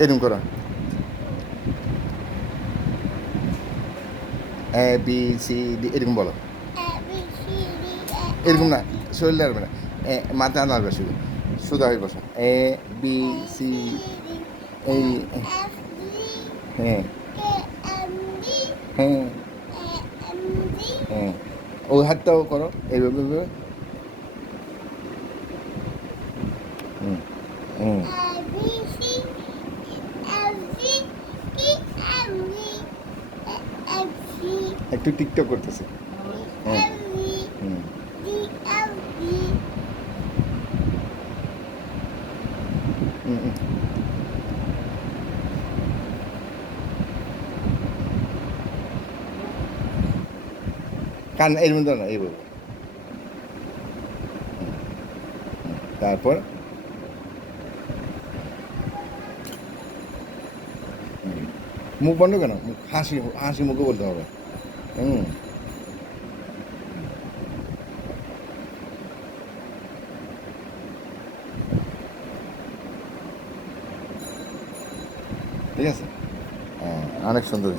এরকম করো A B C D এরকম বলো। এরকম না শরীর নাড়বে না মাথা নাড়বে শুধু শুধু আমি বসো এ বি সি এই হ্যাঁ। হ্যাঁ। হ্যাঁ। ওই হাতটাও করো এইভাবে। হুম হুম। একটু টিকটক করতেছে হ্যাঁ হুম হুম হুম। কান এর মধ্যে না এইভাবে। তারপর মুখ বন্ধ কেন হাসি হাসি মুখে বলতে হবে হুম ঠিক আছে হ্যাঁ অনেক সুন্দর।